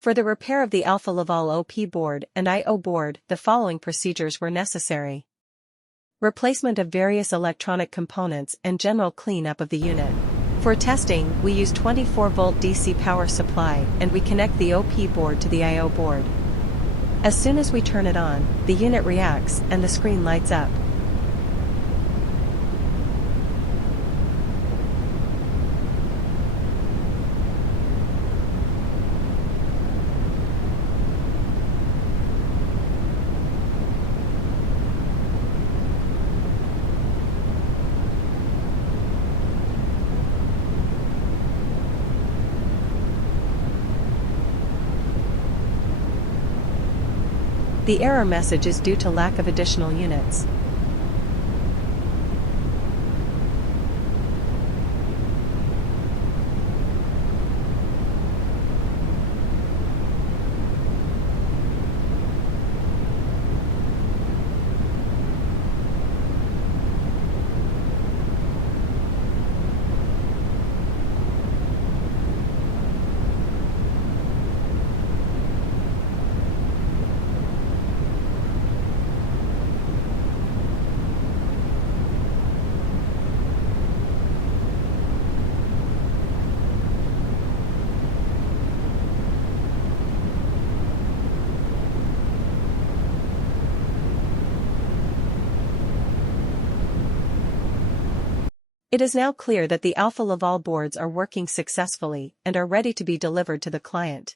For the repair of the Alfa Laval OP board and I/O board, the following procedures were necessary. Replacement of various electronic components and general cleanup of the unit. For testing, we use 24-volt DC power supply and we connect the OP board to the I/O board. As soon as we turn it on, the unit reacts and the screen lights up. The error message is due to lack of additional units. It is now clear that the Alfa Laval boards are working successfully and are ready to be delivered to the client.